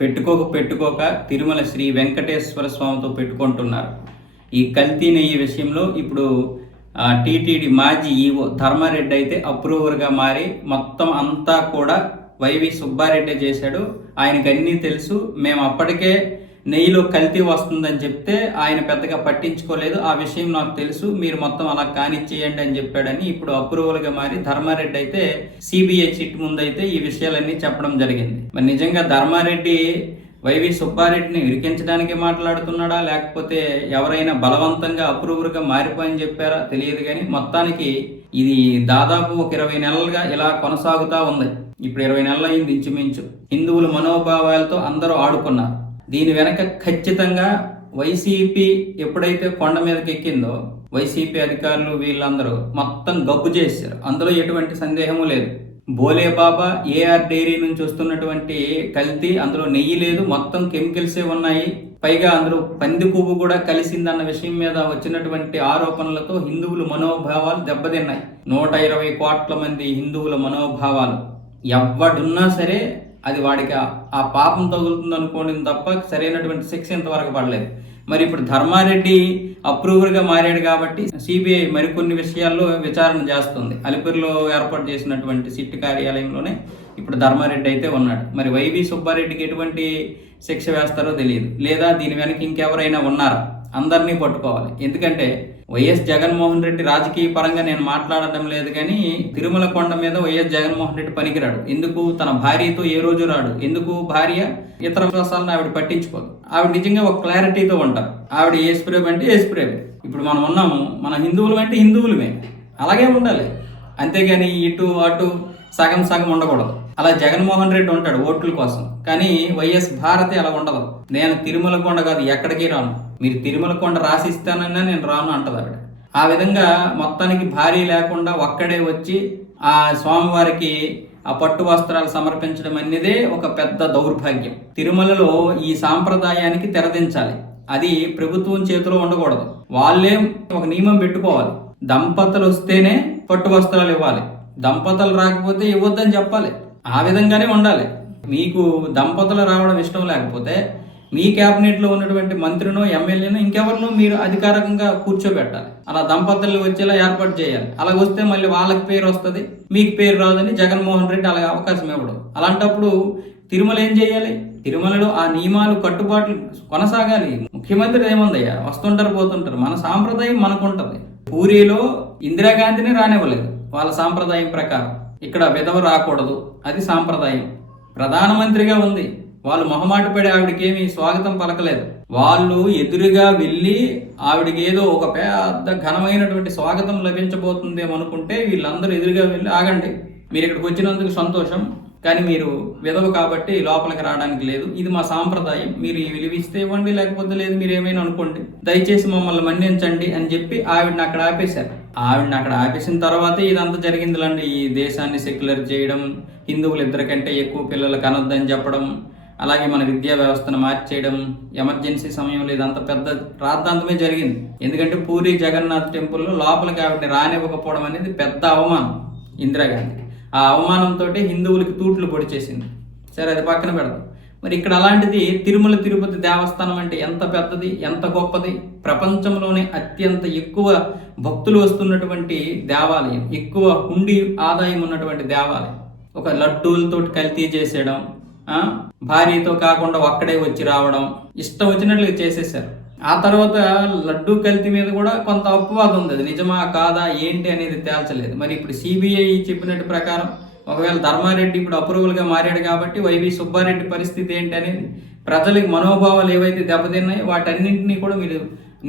పెట్టుకోక పెట్టుకోక తిరుమల శ్రీ వెంకటేశ్వర స్వామితో పెట్టుకుంటున్నారు. ఈ కల్తీ నెయ్యి విషయంలో ఇప్పుడు టీటీడీ మాజీ ఈవో ధర్మారెడ్డి అయితే అప్రూవర్గా మారి మొత్తం అంతా కూడా వైవి సుబ్బారెడ్డి చేశాడు. ఆయనకు అన్నీ తెలుసు. మేము అప్పటికే నెయ్యిలో కల్తీ వస్తుందని చెప్తే ఆయన పెద్దగా పట్టించుకోలేదు. ఆ విషయం నాకు తెలుసు. మీరు మొత్తం అలా కానిచ్చేయండి అని చెప్పాడని ఇప్పుడు అప్రూవల్గా మారి ధర్మారెడ్డి అయితే సిబిఐ చిట్ ముందైతే ఈ విషయాలన్నీ చెప్పడం జరిగింది. మరి నిజంగా ధర్మారెడ్డి వైవి సుబ్బారెడ్డిని ఇరికించడానికి మాట్లాడుతున్నాడా? లేకపోతే ఎవరైనా బలవంతంగా అప్రూవర్గా మారిపోయని చెప్పారా? తెలియదు కానీ మొత్తానికి ఇది దాదాపు ఒక ఇరవై నెలలుగా ఇలా కొనసాగుతా ఉంది. ఇప్పుడు ఇరవై నెలలు అయింది ఇంచుమించు. హిందువుల మనోభావాలతో అందరూ ఆడుకున్నారు. దీని వెనక ఖచ్చితంగా వైసీపీ ఎప్పుడైతే కొండ మీదకి ఎక్కిందో వైసీపీ అధికారులు వీళ్ళందరూ మొత్తం గబ్బు చేశారు. అందులో ఎటువంటి సందేహము లేదు. బోలే బాబా ఏఆర్ డైరీ నుంచి వస్తున్నటువంటి కల్తీ అందులో నెయ్యి లేదు మొత్తం కెమికల్సే ఉన్నాయి. పైగా అందులో పంది పువ్వు కూడా కలిసిందన్న విషయం మీద వచ్చినటువంటి ఆరోపణలతో హిందువుల మనోభావాలు దెబ్బతిన్నాయి. నూట ఇరవై కోట్ల మంది హిందువుల మనోభావాలు. ఎవడున్నా సరే అది వాడికి ఆ- పాపం తగులుతుంది అనుకోండి తప్ప సరైనటువంటి శిక్ష ఇంతవరకు పడలేదు. మరి ఇప్పుడు ధర్మారెడ్డి అప్రూవర్గా మారాడు కాబట్టి సిబిఐ మరికొన్ని విషయాల్లో విచారణ చేస్తుంది. అలిపిరిలో ఏర్పాటు చేసినటువంటి సిట్ కార్యాలయంలోనే ఇప్పుడు ధర్మారెడ్డి అయితే ఉన్నాడు. మరి వైవి సుబ్బారెడ్డికి ఎటువంటి శిక్ష వేస్తారో తెలియదు. లేదా దీని వెనక ఇంకెవరైనా ఉన్నారా? అందరినీ పట్టుకోవాలి. ఎందుకంటే వైఎస్ జగన్మోహన్ రెడ్డి రాజకీయ పరంగా నేను మాట్లాడటం లేదు కానీ తిరుమల కొండ మీద వైఎస్ జగన్మోహన్ రెడ్డి పనికిరాడు. ఎందుకు? తన భార్యతో ఏ రోజు రాడు? ఎందుకు భార్య? ఇతర విశ్వాసాలను ఆవిడ పట్టించుకోదు. ఆవిడ నిజంగా ఒక క్లారిటీతో ఉంటారు ఆవిడ ఏ స్ప్రే అంటే ఏ స్ప్రే ఇప్పుడు మనం ఉన్నాము మన హిందువులు అంటే హిందువులమే. అలాగే ఉండాలి. అంతేగాని ఇటు అటు సగం సగం ఉండకూడదు. అలా జగన్మోహన్ రెడ్డి ఉంటాడు ఓట్ల కోసం. కానీ వైఎస్ భారతి అలా ఉండదు. నేను తిరుమల కొండ కాదు ఎక్కడికి రాను. మీరు తిరుమల కొండ రాసిస్తానన్నా నేను రాను అంటది ఆవిడ. ఆ విధంగా మొత్తానికి భారీ లేకుండా ఒక్కడే వచ్చి ఆ స్వామివారికి ఆ పట్టు వస్త్రాలు సమర్పించడం అనేదే ఒక పెద్ద దౌర్భాగ్యం. తిరుమలలో ఈ సాంప్రదాయానికి తెరదించాలి. అది ప్రభుత్వం చేతిలో ఉండకూడదు. వాళ్ళే ఒక నియమం పెట్టుకోవాలి. దంపతులు వస్తేనే పట్టు వస్త్రాలు ఇవ్వాలి. దంపతులు రాకపోతే ఇవ్వద్దని చెప్పాలి. ఆ విధంగానే ఉండాలి. మీకు దంపతులు రావడం ఇష్టం లేకపోతే మీ క్యాబినెట్లో ఉన్నటువంటి మంత్రినో ఎమ్మెల్యేనో ఇంకెవరినో మీరు అధికారికంగా కూర్చోబెట్టాలి. అలా దంపతులు వచ్చేలా ఏర్పాటు చేయాలి. అలా వస్తే మళ్ళీ వాళ్ళకి పేరు వస్తుంది మీకు పేరు రాదని జగన్మోహన్ రెడ్డి అలాగే అవకాశం ఇవ్వడం. అలాంటప్పుడు తిరుమల ఏం చేయాలి? తిరుమలలో ఆ నియమాలు కట్టుబాట్లు కొనసాగాలి. ముఖ్యమంత్రి ఏముందయ్యా? వస్తుంటారు పోతుంటారు. మన సాంప్రదాయం మనకుంటది. పూరిలో ఇందిరాగాంధీని రానివ్వలేదు వాళ్ళ సాంప్రదాయం ప్రకారం. ఇక్కడ విధవ రాకూడదు. అది సాంప్రదాయం. ప్రధానమంత్రిగా ఉంది. వాళ్ళు మొహమాట పడి ఆవిడకేమి స్వాగతం పలకలేదు. వాళ్ళు ఎదురుగా వెళ్ళి ఆవిడకి ఏదో ఒక పెద్ద ఘనమైనటువంటి స్వాగతం లభించబోతుందేమో అనుకుంటే వీళ్ళందరూ ఎదురుగా వెళ్ళి ఆగండి మీరు ఇక్కడికి వచ్చినందుకు సంతోషం. కానీ మీరు విధవ కాబట్టి లోపలికి రావడానికి లేదు. ఇది మా సాంప్రదాయం. మీరు ఈ విలువిస్తే ఇవ్వండి లేకపోతే లేదు మీరు ఏమైనా అనుకోండి. దయచేసి మమ్మల్ని మన్నించండి అని చెప్పి ఆవిడని అక్కడ ఆపేశారు. ఆవిడని అక్కడ ఆపేసిన తర్వాత ఇదంతా జరిగిందిలండి. ఈ దేశాన్ని సెక్యులర్ చేయడం హిందువులు ఇద్దరికంటే ఎక్కువ పిల్లలు కనొద్దని చెప్పడం అలాగే మన విద్యా వ్యవస్థను మార్చేయడం ఎమర్జెన్సీ సమయంలో ఇదంతా పెద్ద రాద్ధాంతమే జరిగింది. ఎందుకంటే పూరి జగన్నాథ్ టెంపుల్లో లోపలికి ఆవిడని రానివ్వకపోవడం అనేది పెద్ద అవమానం ఇందిరాగాంధీ ఆ అవమానంతో హిందువులకి తూట్లు పొడి చేసింది. సరే అది పక్కన పెడదాం. మరి ఇక్కడ అలాంటిది తిరుమల తిరుపతి దేవస్థానం అంటే ఎంత పెద్దది ఎంత గొప్పది? ప్రపంచంలోనే అత్యంత ఎక్కువ భక్తులు వస్తున్నటువంటి దేవాలయం ఎక్కువ హుండీ ఆదాయం ఉన్నటువంటి దేవాలయం. ఒక లడ్డూలతో కల్తీ చేసేయడం భార్యతో కాకుండా ఒక్కడే వచ్చి రావడం ఇష్టం వచ్చినట్లుగా చేసేసారు ఆ తర్వాత లడ్డూ కల్తీ మీద కూడా కొంత అపవాదం ఉంది. అది నిజమా కాదా? ఏంటి అనేది తేల్చలేదు. మరి ఇప్పుడు సిబిఐ చెప్పినట్టు ప్రకారం ఒకవేళ ధర్మారెడ్డి ఇప్పుడు అప్రూవల్గా మారాడు కాబట్టి వైవి సుబ్బారెడ్డి పరిస్థితి ఏంటి ప్రజలకు మనోభావాలు ఏవైతే దెబ్బతిన్నాయో వాటన్నింటినీ కూడా మీరు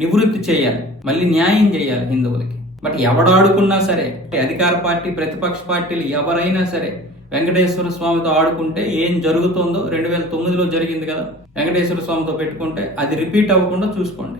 నివృత్తి చేయాలి. మళ్ళీ న్యాయం చేయాలి హిందువులకి. బట్ ఎవడాడుకున్నా సరే అధికార పార్టీ ప్రతిపక్ష పార్టీలు ఎవరైనా సరే వెంకటేశ్వర స్వామితో ఆడుకుంటే ఏం జరుగుతుందో రెండు వేల తొమ్మిదిలో జరిగింది కదా వెంకటేశ్వర స్వామితో పెట్టుకుంటే అది రిపీట్ అవ్వకుండా చూసుకోండి.